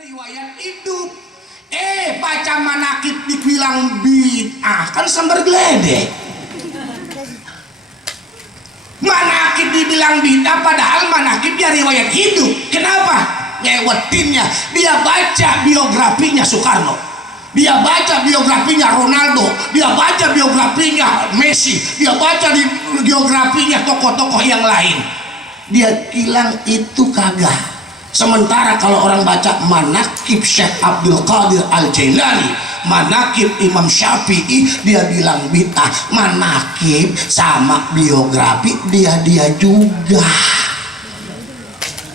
riwayat hidup. Baca manakib dibilang bid'ah kan sambar geledek. Manakib dibilang bid'ah padahal manakib dia riwayat hidup. Kenapa? Ngewetinnya dia baca biografinya Soekarno, dia baca biografinya Ronaldo, dia baca biografinya Messi, dia baca di biografinya tokoh-tokoh yang lain. Dia bilang itu kagak. Sementara kalau orang baca manakib Syekh Abdul Qadir Al-Jailani, manakib Imam Syafi'i, dia bilang bid'ah. Manakib sama biografi dia juga.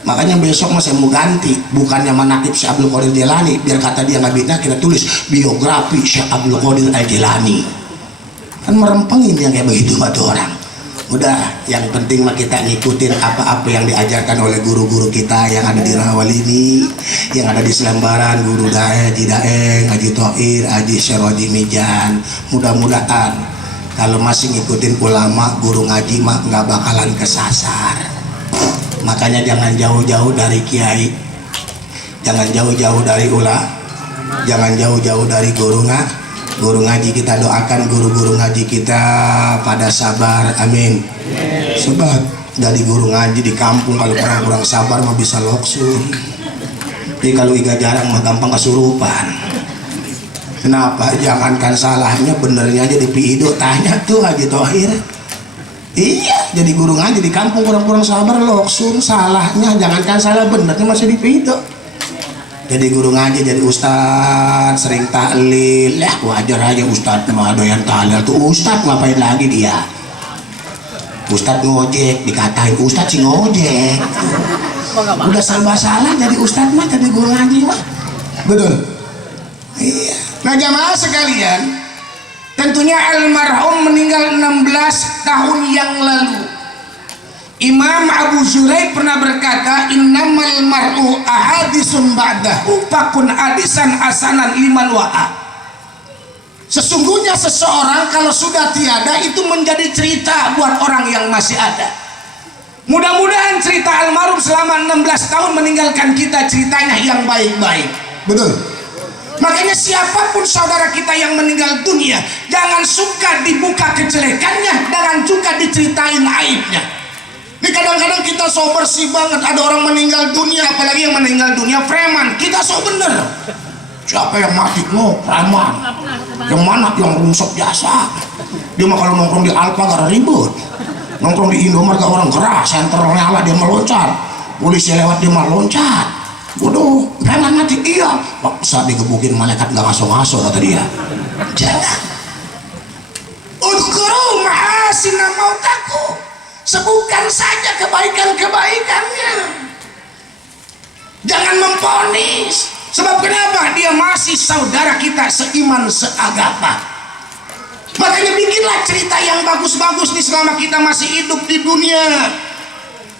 Makanya besok saya mau ganti, bukannya manakib Syekh Abdul Qadir Jailani, biar kata dia nggak bid'ah, kita tulis biografi Syekh Abdul Qadir Al-Jailani. Kan merempengin yang kayak begitu batu orang. Udah, yang penting mah kita ngikutin apa-apa yang diajarkan oleh guru-guru kita yang ada di Rawal ini, yang ada di Selembaran, guru Daeng, Haji Daeng, Haji Thoir, Haji Syarodi Mijan. Mudah-mudahan kalau masih ngikutin ulama, guru ngaji mah nggak bakalan kesasar. Makanya jangan jauh-jauh dari kiai, jangan jauh-jauh dari ulama, jangan jauh-jauh dari guru ngaji. Kita doakan guru-guru ngaji kita pada sabar, amin. Sebab dari guru ngaji di kampung kalau kurang sabar mah bisa loksun. Jadi kalau iga jarang mah gampang kesurupan. Kenapa? Jangankan salahnya, benernya aja di piido. Tanya tuh Haji Thoir. Iya, jadi guru ngaji di kampung kurang sabar loksun. Salahnya jangankan salah, benernya masih di piido. Jadi guru ngaji, jadi ustadz, sering tahlil. Ya wajar aja ustadz mah doyan tahlil tuh. Ustadz ngapain lagi dia? Ustadz ngojek, dikatain ustadz sih ngojek. Udah serba salah jadi ustadz mah, jadi guru ngaji mah. Betul? Iya. Nah jamaah sekalian, tentunya almarhum meninggal 16 tahun yang lalu. Imam Abu Zuraid pernah berkata, innamal mar'u ahadisun ba'dahu fakun hadisan asanan liman wa'a. Sesungguhnya seseorang kalau sudah tiada itu menjadi cerita buat orang yang masih ada. Mudah-mudahan cerita almarhum selama 16 tahun meninggalkan kita ceritanya yang baik-baik. Betul? Makanya siapapun saudara kita yang meninggal dunia, jangan suka dibuka kejelekannya, jangan suka diceritain aibnya. Ini kadang-kadang kita so bersih banget, ada orang meninggal dunia, apalagi yang meninggal dunia preman, kita so bener. Siapa yang mati? No, preman. Yang mana? Yang rungsep biasa. Dia mah kalau nongkrong di Alfa gak ribut, nongkrong di Indomaret gak orang keras, senter nyala dia meloncat, polisi lewat dia malah loncat. Bodoh, preman mati. Iya, paksa digebukin malaikat gak ngaso-ngaso kata dia. Jangan. Udhkuru ma'asina mautaku, sebutkan saja kebaikan-kebaikannya, jangan memponis. Sebab kenapa? Dia masih saudara kita seiman seagama. Makanya bikinlah cerita yang bagus-bagus nih selama kita masih hidup di dunia.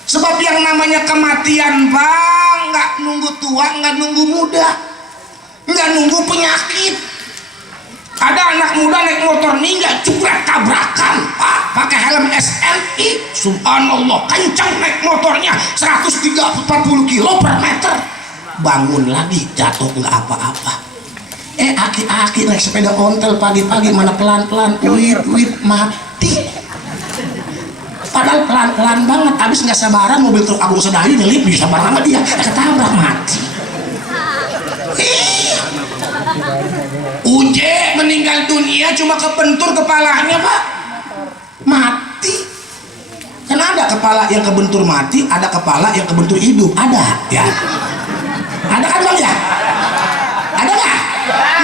Sebab yang namanya kematian bang, nggak nunggu tua, nggak nunggu muda, nggak nunggu penyakit. Ada anak muda naik motor ninja, cuprat tabrakan, Pak, pakai helm SLI, subhanallah, kencang naik motornya 140 kilo per meter, bangun lagi jatuh nggak apa-apa. Aki-aki naik sepeda ontel pagi-pagi mana pelan-pelan, wit mati. Padahal pelan-pelan banget, habis nggak sabaran mobil truk Agung Sedayu nyelip bisa bareng sama dia, ketabrak mati. Uje meninggal dunia cuma kebentur kepalanya Pak, mati. Kan ada kepala yang kebentur mati, ada kepala yang kebentur hidup, ada ya, ada kan Bang ya, ada nggak?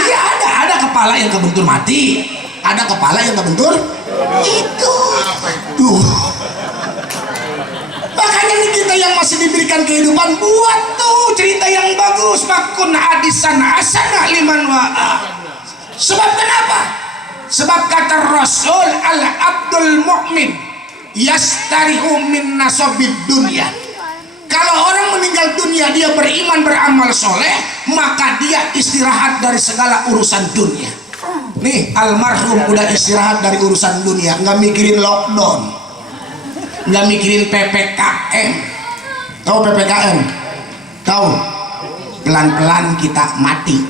Iya ada kepala yang kebentur mati, ada kepala yang kebentur hidup. Tuh, makanya nih kita yang masih diberikan kehidupan, buat tuh cerita yang bagus, makun hadisan asana liman wa'a. Sebab kenapa? Sebab kata Rasul, al-abdul mu'min yastarihu min nasobid dunia. Kalau orang meninggal dunia dia beriman beramal soleh, maka dia istirahat dari segala urusan dunia. Nih almarhum udah istirahat dari urusan dunia, nggak mikirin lockdown, nggak mikirin PPKM. Tahu PPKM? Tahu? pelan-pelan kita mati.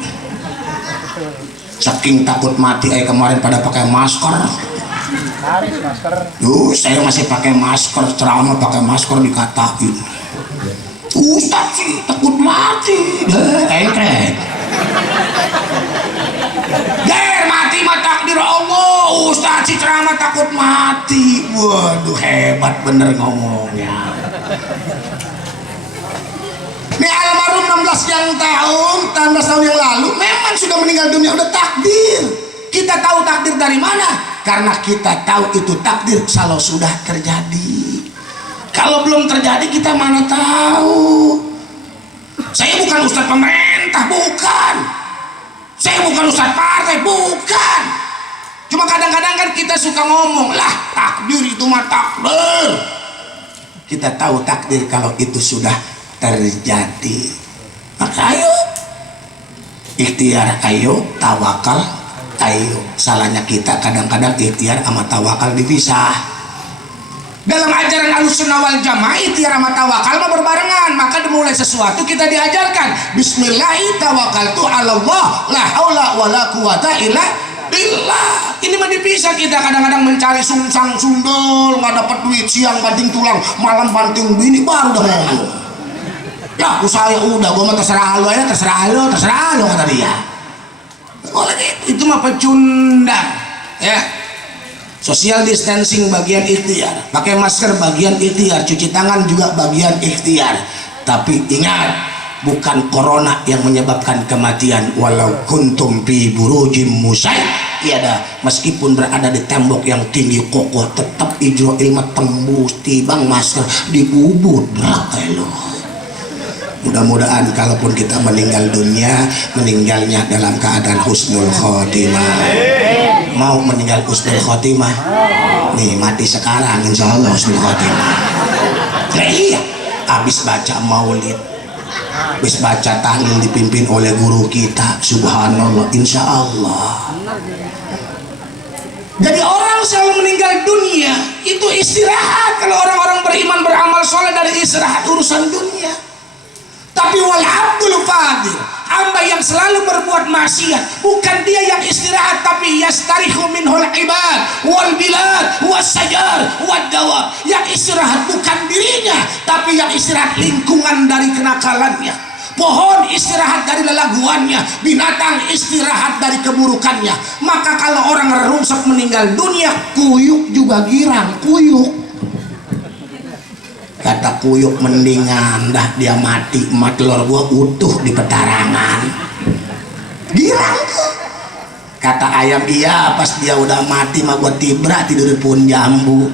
Saking takut mati kemarin pada pakai masker. Saya masih pakai masker, ceramah pakai masker dikatain. Ustaz sih takut mati. Engkrek. Mati mah takdir Allah. Ustaz sih ceramah takut mati. Waduh, hebat bener ngomongnya. Ini almarhum 16 tahun yang lalu memang sudah meninggal dunia, udah takdir. Kita tahu takdir dari mana? Karena kita tahu itu takdir kalau sudah terjadi. Kalau belum terjadi kita mana tahu. Saya bukan ustadz pemerintah, bukan. Saya bukan ustadz partai, bukan. Cuma kadang-kadang kan kita suka ngomong, lah takdir itu mah takdir. Kita tahu takdir kalau itu sudah terjadi. Maka ayo ikhtiar, ayo tawakal, ayo. Salahnya kita kadang-kadang ikhtiar sama tawakal dipisah. Dalam ajaran Ahlussunnah wal Jamaah ikhtiar sama tawakal mah berbarengan. Maka dimulai sesuatu kita diajarkan bismillahi tawakkaltu 'ala Allah la haula wala quwata illa billah. Ini mah dipisah. Kita kadang-kadang mencari sungsang sundel, nggak dapat duit, siang banting tulang, malam banting bini, baru udah ngomong. Ya aku saya udah, gue mah terserah lu aja, terserah lu kata dia. Oleh itu mah pecundang ya. Social distancing bagian ikhtiar, pakai masker bagian ikhtiar, cuci tangan juga bagian ikhtiar. Tapi ingat, bukan corona yang menyebabkan kematian. Walau kuntum fi burujim musyayyada, meskipun berada di tembok yang tinggi kokoh, tetap ijro ilmu tembus tibang masker di bubur lo. Mudah-mudahan kalaupun kita meninggal dunia, meninggalnya dalam keadaan husnul khotimah. Mau meninggal husnul khotimah? Nih mati sekarang insya Allah husnul khotimah. Nah, iya, habis baca maulid, habis baca tahlil dipimpin oleh guru kita, subhanallah, insya Allah. Jadi orang selalu meninggal dunia itu istirahat. Kalau orang-orang beriman beramal soleh dari istirahat urusan dunia. Tapi wal abdul fadil, hamba yang selalu berbuat maksiat, bukan dia yang istirahat, tapi yastarihu minhul ibad wal bilad was sajar wad dawab. Yang istirahat bukan dirinya, tapi yang istirahat lingkungan dari kenakalannya. Pohon istirahat dari lelaguannya, binatang istirahat dari keburukannya. Maka kalau orang rungsek meninggal dunia, kuyuk juga girang, kuyuk. Kata kuyuk, mendingan dah dia mati, emak telur gua utuh di petarangan. Girang tuh. Kata ayam, iya pas dia udah mati mah gua tibra tidur di pohon jambu.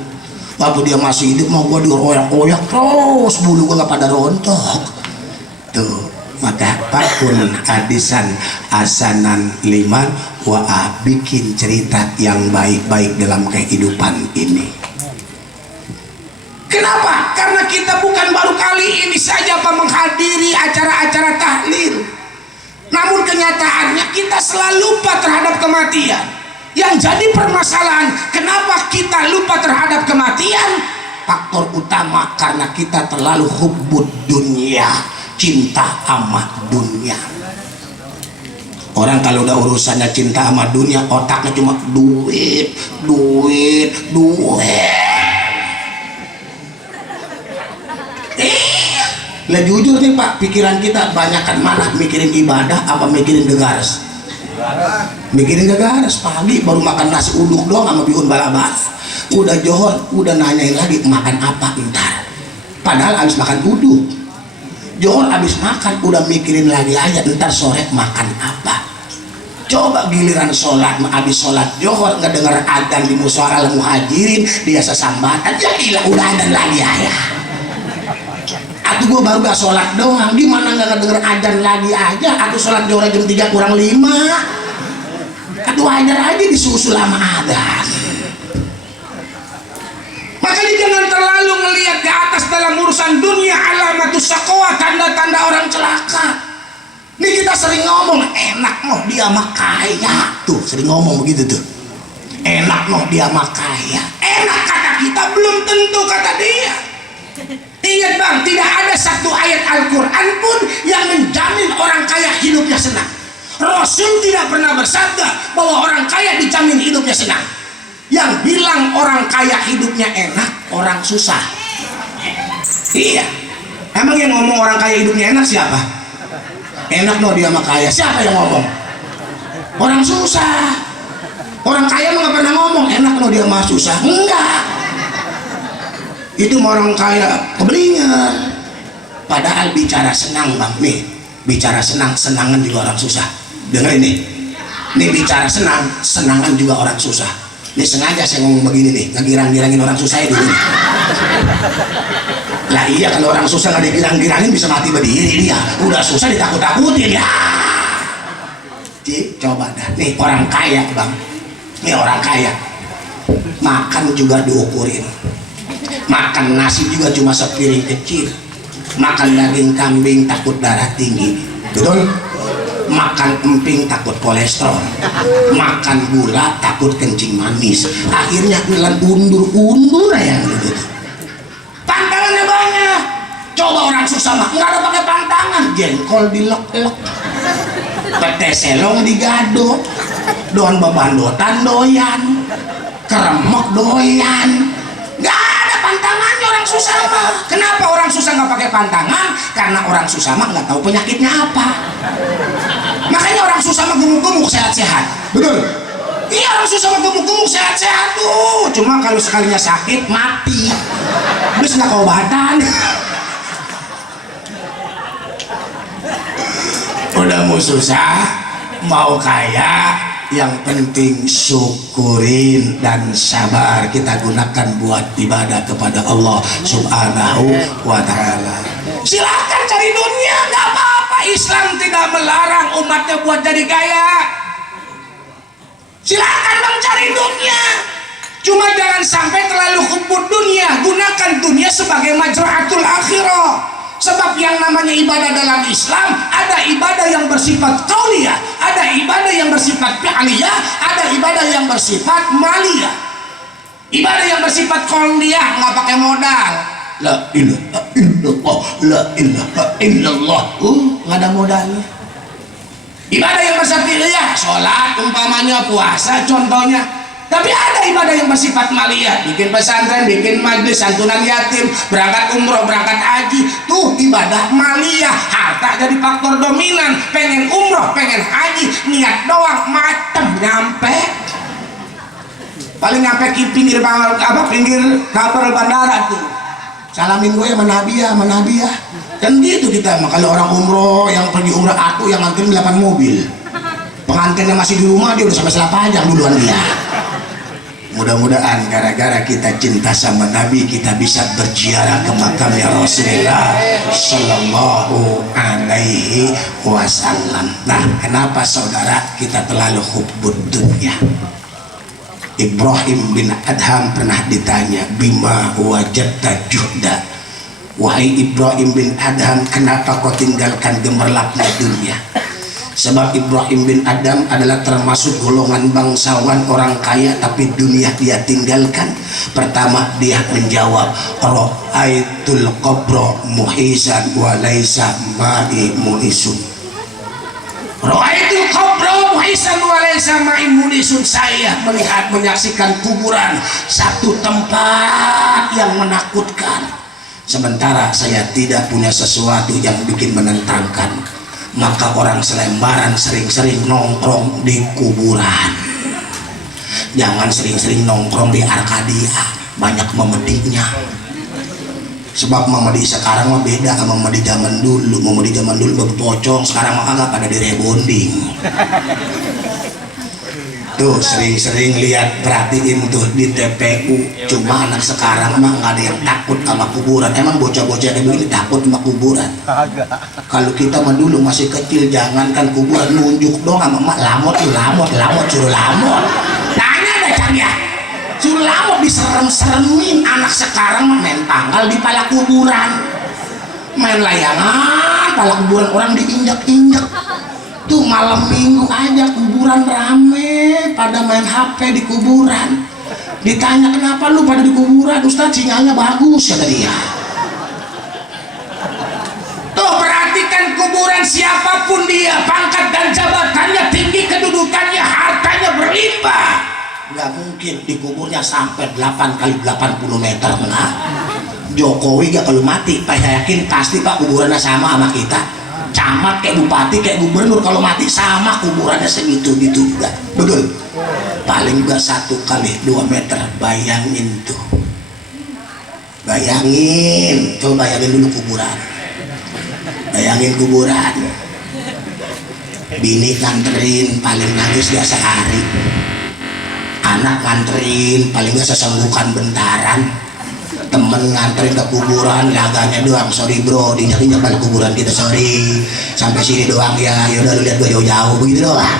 Waktu dia masih hidup mah gua dioyak-oyak terus, bulu gua gak pada rontok. Tuh, maka pakun hadisan asanan liman wa bikin cerita yang baik-baik dalam kehidupan ini. Kenapa? Karena kita bukan baru kali ini saja menghadiri acara-acara tahlil. Namun kenyataannya kita selalu lupa terhadap kematian. Yang jadi permasalahan, kenapa kita lupa terhadap kematian? Faktor utama karena kita terlalu hubbud dunia, cinta sama dunia. Orang kalau udah urusannya cinta sama dunia, otaknya cuma duit, duit, duit. Lah jujur nih Pak, pikiran kita banyakan mana? Mikirin ibadah apa mikirin gegares? Mikirin gegares. Pagi baru makan nasi uduk doang sama bihun balabala. Udah johor, udah nanyain lagi makan apa ntar. Padahal abis makan uduk. Johor abis makan udah mikirin lagi aja ntar sore makan apa. Coba giliran sholat, abis sholat johor nggak denger adzan di mushola al muhajirin, dia sesambatan, ya gila udah adzan lagi aja. Aku gue baru gak sholat doang, gimana gak denger adzan lagi aja. Aku sholat johor jam 3 kurang 5. Aku ajar aja disusul sama adzan. Makanya jangan terlalu ngelihat ke atas dalam urusan dunia. Alamatus syaqwa, tanda-tanda orang celaka. Ini kita sering ngomong, enak loh dia mah kaya. Tuh sering ngomong begitu tuh, enak loh dia mah kaya. Enak kata kita, belum tentu kata dia. Ingat bang, tidak ada satu ayat Al-Quran pun yang menjamin orang kaya hidupnya senang. Rasul tidak pernah bersabda bahwa orang kaya dijamin hidupnya senang. Yang bilang orang kaya hidupnya enak, orang susah. Iya. Emang yang ngomong orang kaya hidupnya enak siapa? Enak loh dia sama kaya. Siapa yang ngomong? Orang susah. Orang kaya mah gak pernah ngomong enak loh dia mah susah. Enggak. Itu orang kaya keblinger. Padahal bicara senang bang, nih bicara senang, senangan juga orang susah. Dengar ini, nih bicara senang, senangan juga orang susah. Ini sengaja saya ngomong begini nih, ngegirang-girangin orang susah itu. Lah iya, kalau orang susah nggak digirang-girangin bisa mati berdiri dia. Udah susah ditakut-takutin ya. Cik, coba dah, nih orang kaya bang, nih orang kaya, makan juga diukurin. Makan nasi juga cuma sepiring kecil. Makan daging kambing takut darah tinggi. Betul? Makan emping takut kolesterol. Makan gula takut kencing manis. Akhirnya nelan undur-undur ya gitu. Pantangannya banyak. Coba orang susah mah nggak ada pakai pantangan. Jengkol dilek-lek, pete selong digado, don bebandotan doyan, keremek doyan. Nggak ada pantangannya orang susah mah. Kenapa orang susah nggak pakai pantangan? Karena orang susah mah nggak tahu penyakitnya apa. Makanya orang susah mah gemuk-gemuk sehat-sehat. Betul? Iya, orang susah mah gemuk-gemuk sehat-sehat tuh. Cuma kalau sekalinya sakit mati. Terus nggak keobatan. Udah mau susah, mau kaya, yang penting syukurin dan sabar kita gunakan buat ibadah kepada Allah Subhanahu wa ta'ala. Silakan cari dunia, nggak apa-apa. Islam tidak melarang umatnya buat jadi kaya. Silakan bang cari dunia, cuma jangan sampai terlalu hubud dunia. Gunakan dunia sebagai majra'atul akhirah. Sebab yang namanya ibadah dalam Islam, ada ibadah yang bersifat qauliyah, ada ibadah yang bersifat fi'liyah, ada ibadah yang bersifat maliyah. Ibadah yang bersifat qauliyah nggak pakai modal. La ilaha illallah, la ilaha illallah. Nggak ada modalnya. Ibadah yang bersifat fi'liyah, sholat umpamanya, puasa contohnya. Tapi ada ibadah yang bersifat maliyah, bikin pesantren, bikin majlis, santunan yatim, berangkat umroh, berangkat haji, tuh ibadah maliyah. Harta jadi faktor dominan. Pengen umroh, pengen haji, niat doang, macem nyampe. Paling nyampe pinggir kapal bandara tuh. Salamin gue sama Nabiah. Kan gitu kita mah kalau orang umroh, yang pergi umroh aku yang nganterin 8 mobil. Pengantinnya masih di rumah, dia udah sampai selapajang duluan dia. Mudah-mudahan gara-gara kita cinta sama Nabi, kita bisa berziarah ke makamnya Rasulullah Sallallahu Alaihi Wasallam. Nah, kenapa saudara kita terlalu hubbud dunya? Ibrahim bin Adham pernah ditanya, bima wajadta juhda. Wahai Ibrahim bin Adham, kenapa kau tinggalkan gemerlapnya dunia? Sebab Ibrahim bin Adham adalah termasuk golongan bangsawan orang kaya, tapi dunia dia tinggalkan. Pertama dia menjawab, ra'aitul qabra muhisan wa laisa ma'i muhisun. Ra'aitul qabra muhisan wa laisa ma'i muhisun. Saya melihat, menyaksikan kuburan, satu tempat yang menakutkan, sementara saya tidak punya sesuatu yang bikin menentangkan. Maka orang selembaran sering-sering nongkrong di kuburan. Jangan sering-sering nongkrong di Arkadia, banyak memedinya. Sebab memedi sekarang mah beda sama memedi zaman dulu. Memedi zaman dulu berpocong, sekarang mah agak pada di rebonding. Tuh sering-sering lihat, perhatiin tuh di TPU. Cuma anak sekarang mah nggak ada yang takut sama kuburan. Emang bocah-bocah kayak begini takut sama kuburan? Kalau kita mah dulu masih kecil, jangankan kuburan, nunjuk dong sama mak, lamot suruh lamot. Tanya ada ya, suruh lamot diserem-seremin. Anak sekarang mah main tanggal di pala kuburan, main layangan pala kuburan orang diinjak-injak. Tuh malam minggu aja kuburan rame, pada main HP di kuburan. Ditanya kenapa lu pada di kuburan? Ustaz sinyalnya bagus kata dia. kuburan siapapun dia, pangkat dan jabatannya tinggi, kedudukannya, hartanya berlimpah, nggak mungkin dikuburnya sampai 8 kali 80 meter. Nah, Jokowi gak kalau mati, Pak yakin pasti Pak kuburannya sama kita. Camat kayak bupati kayak gubernur kalau mati sama kuburannya segitu gitu juga, betul. Paling juga 1 kali 2 meter. Bayangin tuh, bayangin, coba bayangin dulu kuburan, bayangin kuburan. Bini nganterin paling nangis dia sehari, anak nganterin paling gak sesenggukan bentaran, temen nganterin ke kuburan laganya doang, sorry bro dinyali balik kuburan kita, sorry sampai sini doang ya, yaudah lu lihat gue jauh-jauh begitu doang.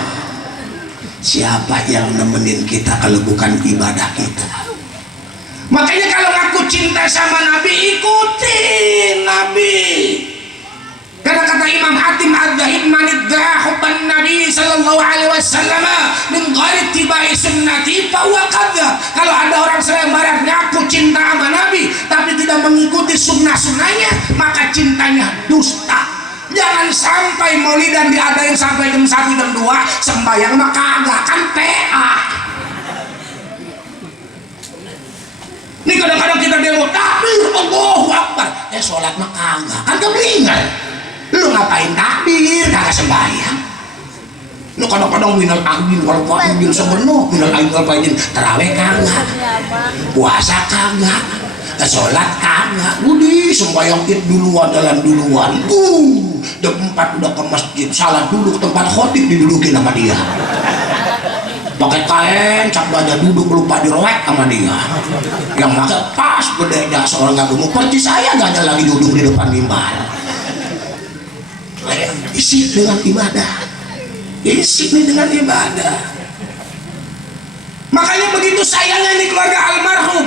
Siapa yang nemenin kita kalau bukan ibadah kita? Makanya kalau ngaku cinta sama Nabi, ikutin Nabi. Karena kata Imam Hatim Ad-Dahid, manidda'a hubban Nabi sallallahu alaihi wasallam min ghairi tibai sunnati fa huwa kadzdzab. Kalau ada orang sayembara ngaku cinta sama Nabi tapi tidak mengikuti sunnah-sunnahnya, maka cintanya dusta. Jangan sampai maulidan diadain sampai jam 1 jam 2, sembahyang mah kagak, kan PA. Ini kadang-kadang kita demo takbir Allahu Akbar, sholat mah kagak, kan keblinger. Lu ngapain takbir kagak sembahyang? Lu kadang-kadang minal aidin wal faidin sebenuh, minal aidin wal faidin, tarawih kagak, puasa kagak, sholat kagak, udah sembahyang id duluan, jalan duluan. Jam 4 udah ke masjid, salah duduk tempat khotib didudukin sama dia. Pakai kain, cap baja duduk lupa dirowek sama dia. Yang pakai pas bedanya seorang nggak gemuk, percis saya gak ada lagi duduk di depan mimbar. Isi dengan ibadah, isi ini dengan ibadah. Makanya begitu sayangnya ini keluarga almarhum,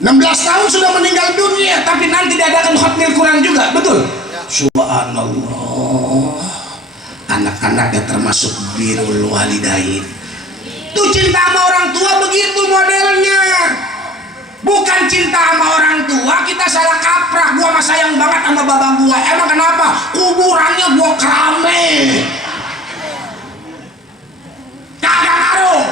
16 tahun sudah meninggal dunia, tapi nanti diadakan khatmil Quran juga, betul? Subhanallah, anak-anaknya termasuk birrul walidain. Tuh cinta sama orang tua begitu modelnya. Bukan cinta sama orang tua kita salah kaprah. Gua mah sayang banget sama bapak gua. Emang kenapa? Kuburannya gua kerame. Kagak ngaruh.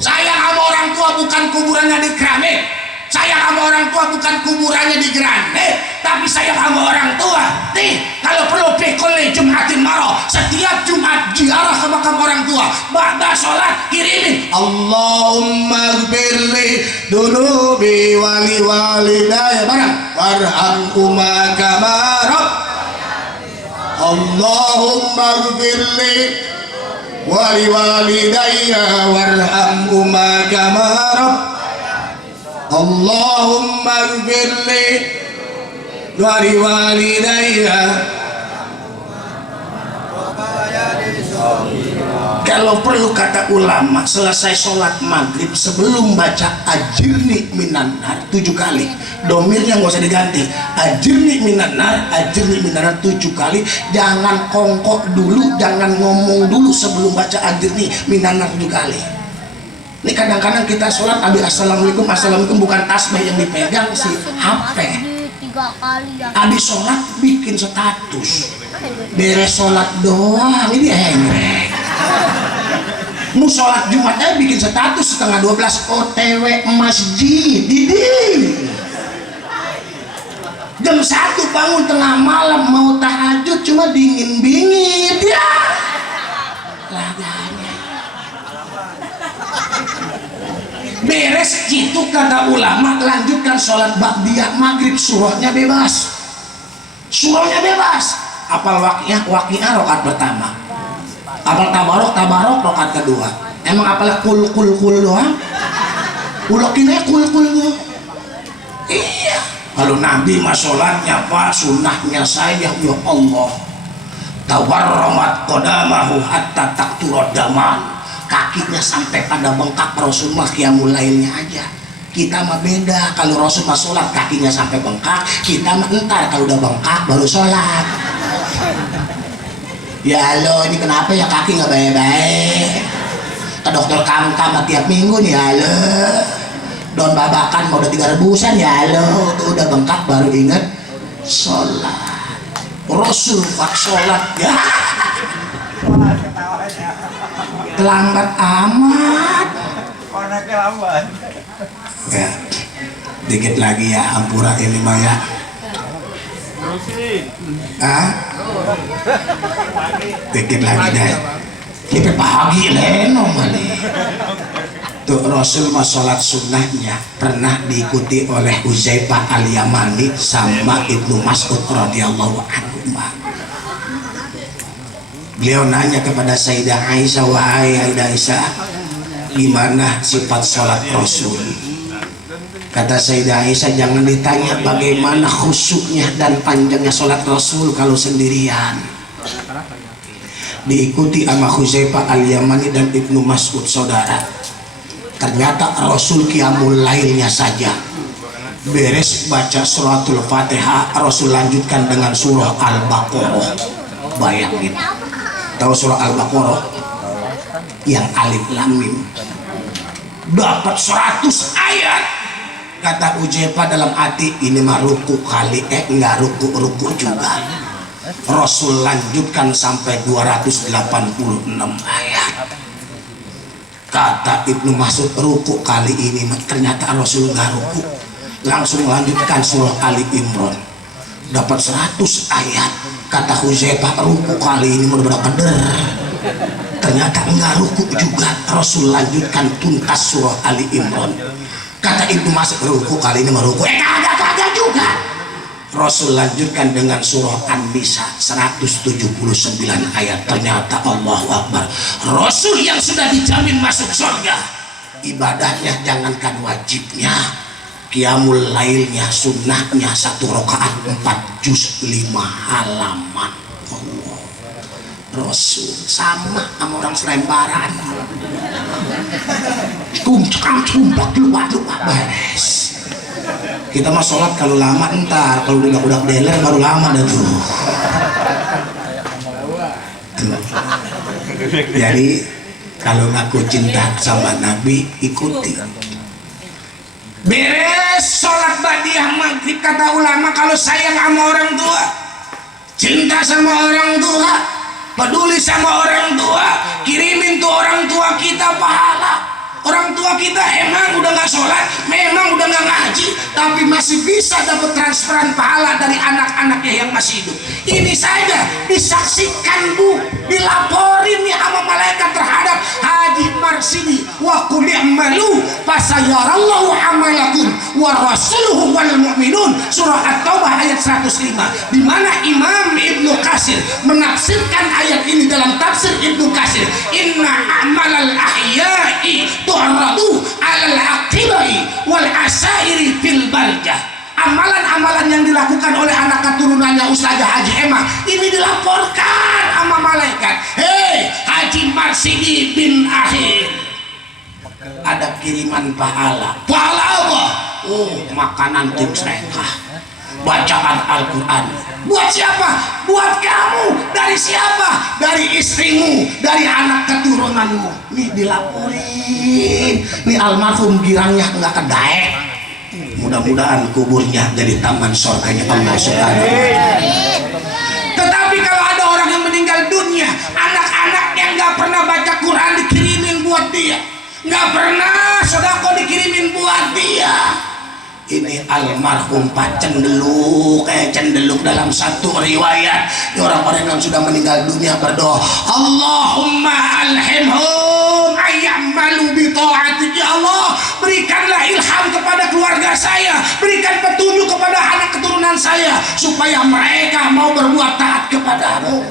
Sayang sama orang tua bukan kuburannya dikerame. Sayang sama orang tua bukan kuburannya digerane, tapi sayang sama orang tua. Nih, kalau perlu pikul Jumatin maro, setiap Jumat ziarah ke makam orang tua. Ba'da sholat kirimin Allahumma gfirli dunubi wali walidaya barang warhamhuma kama rabb. Allahumma gfirli wali walidaya warhamhuma kama rabb. Allahumma gfirli wali walidayya. Kalau perlu kata ulama, selesai sholat maghrib sebelum baca ajirni minan nar 7 kali, domirnya nggak usah diganti, ajirni minan nar 7 kali. Jangan kongkok dulu, jangan ngomong dulu sebelum baca ajirni minan nar 7 kali. Ini kadang-kadang kita sholat habis assalamualaikum, assalamualaikum bukan tasbih yang dipegang, si HP. Habis sholat bikin status, beres sholat doang ini hengrek. Mau sholat Jumat aja bikin status setengah 12 OTW masjid didi. Jam 1 bangun tengah malam mau tahajud cuma dingin bingit ya. Laganya. Beres gitu kata ulama, lanjutkan sholat ba'diyah maghrib, surahnya bebas, surahnya bebas. Apal waqiah rokat pertama, apal tabarok rokat kedua. Emang apalah kul doang, ulokinnya kul doang. Iya, kalau Nabi mah sholatnya apa, sunnahnya saya ya Allah, tawarramat qadamahu hatta taqturad daman, kakinya sampai pada bengkak. Rasulullah qiyamul lailnya aja. Kita mah beda, kalau Rasulullah sholat kakinya sampai bengkak, kita mah entar kalau udah bengkak baru sholat. Ya lo ini kenapa ya kaki nggak baik-baik? Ke dokter kamkam tiap minggu nih ya lo. Daun babakan mau udah 3 rebusan ya lo, tuh udah bengkak baru inget sholat. Rasul pak sholat ya terlambat amat ya, dikit lagi ya hampura ini mah ya. Dikit lagi deh kita pagi lenong kali tuh. Rasul mah sholat sunnahnya pernah diikuti oleh Huzaifah al-Yamani sama Ibnu Mas'ud radhiyallahu anhu. Beliau nanya kepada Sayyidah Aisyah, wahai Aisyah, gimana sifat sholat Rasul? Kata Sayyidah Aisyah, jangan ditanya bagaimana khusyuknya dan panjangnya sholat Rasul kalau sendirian. Diikuti sama Huzaifah al-Yamani dan Ibnu Mas'ud saudara. Ternyata Rasul qiyamul lailnya saja beres baca suratul Fatihah, Rasul lanjutkan dengan surah Al-Baqarah. Bayangin, tahu surah Al-Baqarah yang alif lam mim dapat 100 ayat. Kata Huzaifah dalam hati, ini mah ruku kali, enggak ruku juga. Rasul lanjutkan sampai 286 ayat. Kata Ibnu Mas'ud, ruku kali ini ternyata Rasul nggak ruku, langsung lanjutkan surah Ali Imran dapat 100 ayat. Kata Huzaifah, ruku kali ini benar-benar keder, ternyata enggak ruku juga. Rasul lanjutkan tuntas surah Ali Imran. Kata Ibnu Mas'ud, ruku kali ini meruku, kagak juga. Rasul lanjutkan dengan surah An-Nisa 179 ayat. Ternyata Allahu Akbar, Rasul yang sudah dijamin masuk surga, ibadahnya jangankan wajibnya, qiyamul lailnya, sunnahnya 1 rakaat 4 juz 5 halaman. Allah, Rasul sama orang selembaran, tumplak lupa beres. Kita mah sholat kalau lama entar, kalau udah deler baru lama dah tuh. Jadi kalau ngaku cinta sama Nabi, ikuti. Beres sholat badiah maghrib, kata ulama, kalau sayang sama orang tua, cinta sama orang tua, peduli sama orang tua, kirimin tuh orang tua kita pahala. Orang tua kita emang udah nggak sholat, memang udah nggak ngaji, tapi masih bisa dapat transferan pahala dari anak-anaknya yang masih hidup. Ini saja disaksikan Bu, dilaporin nih sama malaikat terhadap Haji Marsidi. Wa qul i'malu fasayarallahu amalakum wa rasuluhu wal mu'minun. Surah At-Taubah ayat 105, di mana Imam Ibnu Katsir menafsirkan ayat ini dalam tafsir Ibnu Katsir, inna amalal ahya'i tu'radu alal aqibai wal asairi fil baljah. Amalan-amalan yang dilakukan oleh anak keturunannya Ustazah Haji Emah ini dilaporkan sama malaikat. Hei Haji Marsidi bin Akhir, ada kiriman pahala. Pahala apa? Makanan tim sedekah, bacaan Al-Quran. Buat siapa? Buat kamu. Dari siapa? Dari istrimu, dari anak keturunanmu. Nih dilaporin, nih almarhum girangnya nggak kedaek, mudah-mudahan kuburnya jadi taman surganya Allah Subhanahu wa Ta'ala. Tetapi kalau ada orang yang meninggal dunia, anak-anak yang nggak pernah baca Quran dikirimin buat dia, nggak pernah sodako dikirimin buat dia. Ini almarhum Pak Cendeluk, Cendeluk dalam satu riwayat, orang-orang yang sudah meninggal dunia berdoa, Allahumma alhimhum ayyamalu bi ta'atik. Ya Allah, berikanlah ilham kepada keluarga saya, berikan petunjuk kepada anak keturunan saya supaya mereka mau berbuat taat kepadamu.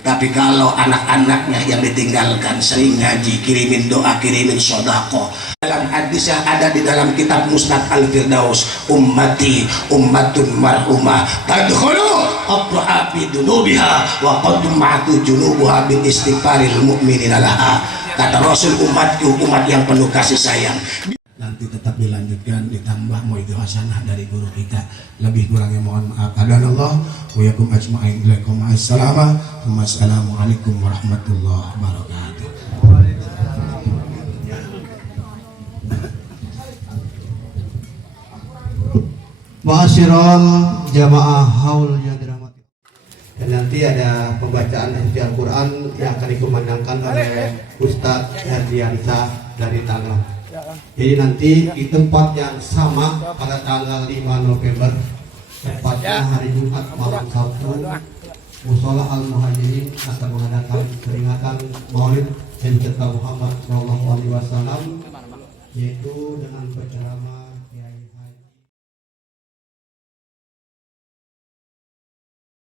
Tapi kalau anak-anaknya yang ditinggalkan sering ngaji, kirimin doa, kirimin sodako. Dalam hadis yang ada di dalam kitab Musnad Al-Firdaus, ummati ummatun marhumah tadkhulu abwa'a bi dunubiha wa qad ma'atu junubuha bil istighfaril mu'minina laha. Kata Rasul, umatku umat yang penuh kasih sayang. Nanti tetap dilanjutkan, ditambah muidhu hasanah dari guru kita. Lebih kurangnya mohon maaf. Adanallah wa yakum ajma'in. Assalamualaikum warahmatullahi wabarakatuh. Ma'asyiral jamaah haul ya dirahmati. nanti ada pembacaan suci Al-Quran yang akan dikumandangkan oleh Ustadz Herdiansa dari Tangerang. Jadi nanti di tempat yang sama pada tanggal 5 November, tepatnya hari Jumat malam Sabtu, Musola Al-Muhajirin akan mengadakan peringatan Maulid Sayyidina Muhammad SAW, yaitu dengan penceramah